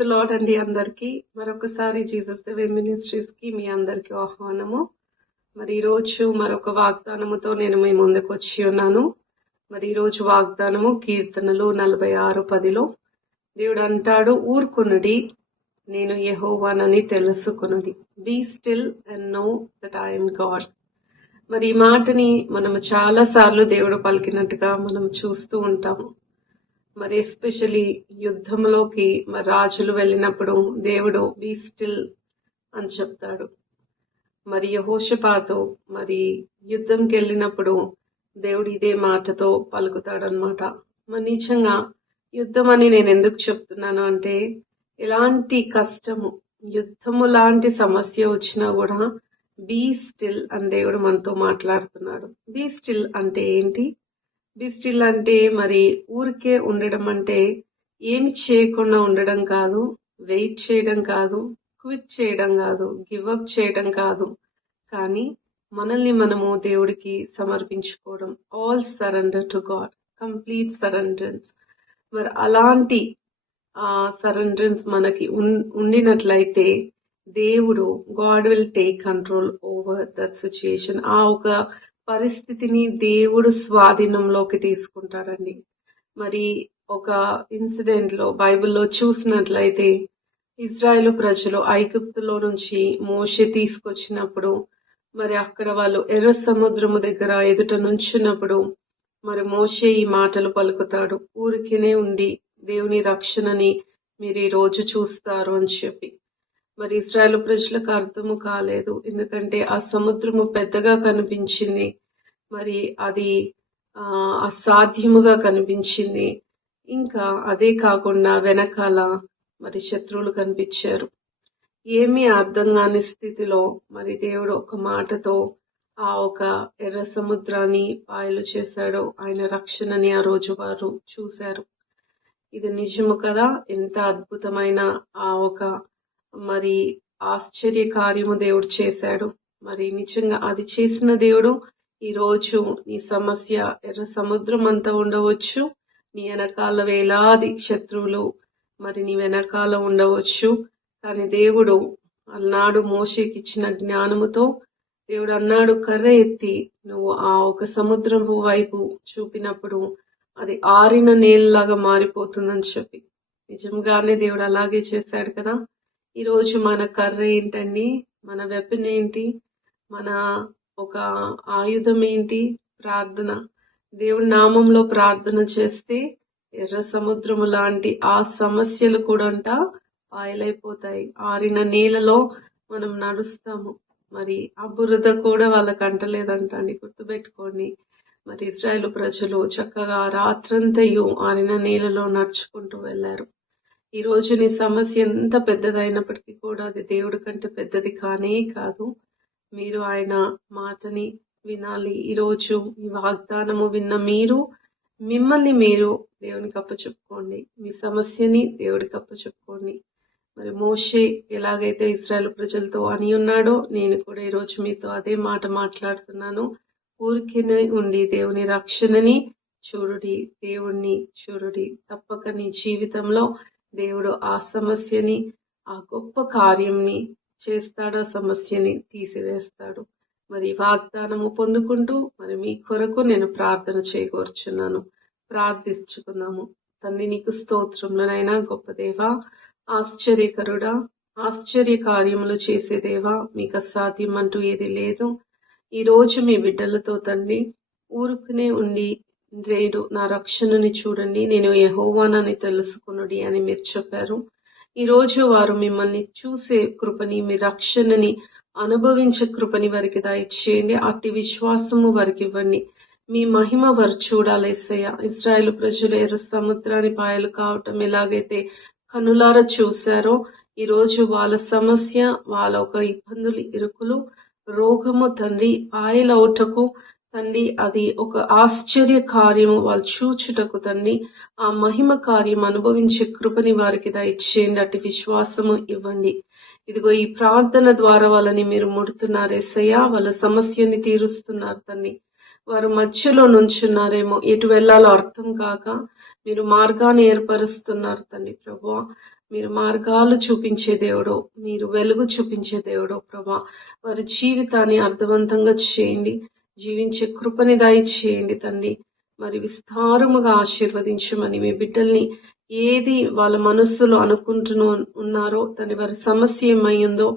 Praise lord అండి అందరికీ. మరొకసారి జీసస్ ద వే మినిస్ట్రీస్ కి మీ అందరికీ ఆహ్వానము. మరి ఈరోజు మరొక వాగ్దానముతో నేను మీ ముందుకు వచ్చి ఉన్నాను. మరి ఈరోజు వాగ్దానము కీర్తనలు 46:10 దేవుడు అంటాడు, ఊరుకొనుడి, నేను యెహోవానని తెలుసుకొనుడి. Be still and know that I am God. మరి ఈ మాటని మనము చాలా సార్లు దేవుడు పలికినట్టుగా మనం చూస్తూ ఉంటాము. మరి ఎస్పెషలీ యుద్ధంలోకి మరి రాజులు వెళ్ళినప్పుడు దేవుడు బీ స్టిల్ అని చెప్తాడు. మరి యెహోషాపాతు మరి యుద్ధంకి వెళ్ళినప్పుడు దేవుడు ఇదే మాటతో పలుకుతాడనమాట. మరి నిజంగా యుద్ధం అని నేను ఎందుకు చెప్తున్నాను అంటే, ఎలాంటి కష్టము, యుద్ధము లాంటి సమస్య వచ్చినా కూడా బీ స్టిల్ అని దేవుడు మనతో మాట్లాడుతున్నాడు. బీ స్టిల్ అంటే ఏంటి? బీ స్టిల్ అంటే మరి ఊరికే ఉండడం అంటే ఏమి చేయకుండా ఉండడం కాదు, వెయిట్ చేయడం కాదు, క్విట్ చేయడం కాదు, గివ్ అప్ చేయడం కాదు, కానీ మనల్ని మనము దేవుడికి సమర్పించుకోవడం. All surrender to God, complete surrenderence. మరి అలాంటి సరెండరెన్స్ మనకి ఉండినట్లయితే దేవుడు, God will take control over that situation. ఆ ఒక పరిస్థితిని దేవుడు స్వాధీనంలోకి తీసుకుంటాడండి. మరి ఒక ఇన్సిడెంట్ లో బైబిల్లో చూసినట్లయితే, ఇజ్రాయేలు ప్రజలు ఐగుప్తులో నుంచి మోషే తీసుకొచ్చినప్పుడు మరి అక్కడ వాళ్ళు ఎర్ర సముద్రము దగ్గర ఎదుట నుంచున్నప్పుడు మరి మోషే ఈ మాటలు పలుకుతాడు, ఊరికినే ఉండి దేవుని రక్షణని మీరు ఈ రోజు చూస్తారు అని చెప్పి. మరి ఇశ్రాయేలు ప్రజలకు అర్థము కాలేదు, ఎందుకంటే ఆ సముద్రము పెద్దగా కనిపించింది, మరి అది అసాధ్యముగా కనిపించింది. ఇంకా అదే కాకుండా వెనకాల మరి శత్రువులు కనిపించారు. ఏమీ అర్థం కాని స్థితిలో మరి దేవుడు ఒక మాటతో ఆ ఒక ఎర్ర సముద్రాన్ని పాయలు చేశాడు. ఆయన రక్షణని ఆ రోజు వారు చూశారు. ఇది నిజము కదా, ఎంత అద్భుతమైన ఆ ఒక మరి ఆశ్చర్య కార్యము దేవుడు చేశాడు. మరి నిజంగా అది చేసిన దేవుడు ఈ రోజు నీ సమస్య ఎర్ర సముద్రం అంతా ఉండవచ్చు, నీ వెనకాల వేలాది శత్రువులు మరి నీ వెనకాల ఉండవచ్చు, కానీ దేవుడు అన్నాడు మోషేకి ఇచ్చిన జ్ఞానముతో దేవుడు అన్నాడు, కర్ర ఎత్తి నువ్వు ఆ ఒక సముద్రపు వైపు చూపినప్పుడు అది ఆరిన నేలలాగా మారిపోతుందని చెప్పి. నిజంగానే దేవుడు అలాగే చేశాడు కదా. ఈరోజు మన కర్ర ఏంటండి? మన వెపన్ ఏంటి? మన ఒక ఆయుధం ఏంటి? ప్రార్థన. దేవుడి నామంలో ప్రార్థన చేస్తే ఎర్ర సముద్రము లాంటి ఆ సమస్యలు కూడా పాయలైపోతాయి. ఆరిన నేలలో మనం నడుస్తాము. మరి ఆ బురద కూడా వాళ్ళకి అంటలేదంట అండి, గుర్తుపెట్టుకోండి. మరి ఇశ్రాయేలు ప్రజలు చక్కగా రాత్రంతయు ఆరిన నేలలో నడుచుకుంటూ వెళ్ళారు. ఈ రోజు నీ సమస్య ఎంత పెద్దదైనప్పటికీ కూడా అది దేవుడి కంటే పెద్దది కానే కాదు. మీరు ఆయన మాటని వినాలి. ఈరోజు ఈ వాగ్దానము విన్న మీరు మిమ్మల్ని మీరు దేవునికి అప్పచెప్పుకోండి. మీ సమస్యని దేవుడికి అప్పచెప్పుకోండి. మరి మోషే ఎలాగైతే ఇశ్రాయేలు ప్రజలతో అని ఉన్నాడో, నేను కూడా ఈరోజు మీతో అదే మాట మాట్లాడుతున్నాను. ఊరికేనే ఉండి దేవుని రక్షణని చూడుడి, దేవుణ్ణి చూడుడి. తప్పక నీ జీవితంలో దేవుడు ఆ సమస్యని, ఆ గొప్ప కార్యంని చేస్తాడు, ఆ సమస్యని తీసివేస్తాడు. మరి వాగ్దానము పొందుకుంటూ మరి మీ కొరకు నేను ప్రార్థన చేయకూర్చున్నాను. ప్రార్థించుకుందాము. తండ్రి నీకు స్తోత్రములనైనా, గొప్ప దేవా, ఆశ్చర్యకరుడా, ఆశ్చర్య కార్యములు చేసే దేవా, మీకు అసాధ్యం అంటూ ఏది లేదు. ఈ రోజు మీ బిడ్డలతో తండ్రి ఊరుకునే ఉండి రేడు నా రక్షణని చూడండి, నేను యెహోవానని తెలుసుకునుడి అని మీరు చెప్పారు. ఈ రోజు వారు మిమ్మల్ని చూసే కృపని, మీ రక్షణని అనుభవించే కృపని వారికి దయచేయండి. అట్టి విశ్వాసము వారికి ఇవ్వండి. మీ మహిమ వారు చూడాలేసయ్య. ఇశ్రాయేలు ప్రజలు ఎర్ర సముద్రాన్ని పాయలు కావటం ఎలాగైతే కనులారా చూశారో, ఈ రోజు వాళ్ళ సమస్య, వాళ్ళ ఒక ఇబ్బందులు, ఇరుకులు, రోగము తండ్రి పాయలవుటకు తండ్రి అది ఒక ఆశ్చర్య కార్యము వాళ్ళు చూచుటకు తండ్రి ఆ మహిమ కార్యం అనుభవించే కృపని వారికి దయచేయండి. అట్టి విశ్వాసము ఇవ్వండి. ఇదిగో ఈ ప్రార్థన ద్వారా వాళ్ళని మీరు ముడుతున్నారు యేసయ్యా. వాళ్ళ సమస్యని తీరుస్తున్నారు తండ్రి. వారు మధ్యలో నుంచున్నారేమో, ఎటు వెళ్ళాలో అర్థం కాక మీరు మార్గాన్ని ఏర్పరుస్తున్నారు తండ్రి ప్రభువా. మీరు మార్గాలు చూపించే దేవుడో, మీరు వెలుగు చూపించే దేవుడో ప్రభా. వారి జీవితాన్ని అర్థవంతంగా చేయండి, జీవించే కృపని దయచేయండి తండ్రి. మరి విస్తారముగా ఆశీర్వదించమని మీ బిడ్డల్ని ఏది వాళ్ళ మనస్సులో అనుకుంటూ ఉన్నారో తండ్రి, వారి సమస్య ఏమైందో,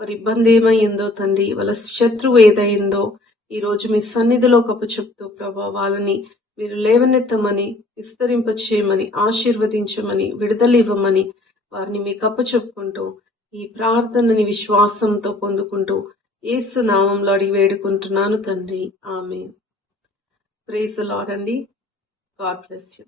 వారి ఇబ్బంది ఏమైందో తండ్రి, వాళ్ళ శత్రువు ఏదైందో ఈ రోజు మీ సన్నిధిలో చెప్తూ ప్రభా వాళ్ళని మీరు లేవనెత్తమని, విస్తరింపచేయమని, ఆశీర్వదించమని, విడుదల ఇవ్వమని వారిని మీకు చెప్పుకుంటూ ఈ ప్రార్థనని విశ్వాసంతో పొందుకుంటూ యేసు నామంలో అడిగి వేడుకుంటున్నాను తండ్రి. ఆమేన్. ప్రైజ్ ది లార్డ్ అండి. God bless you.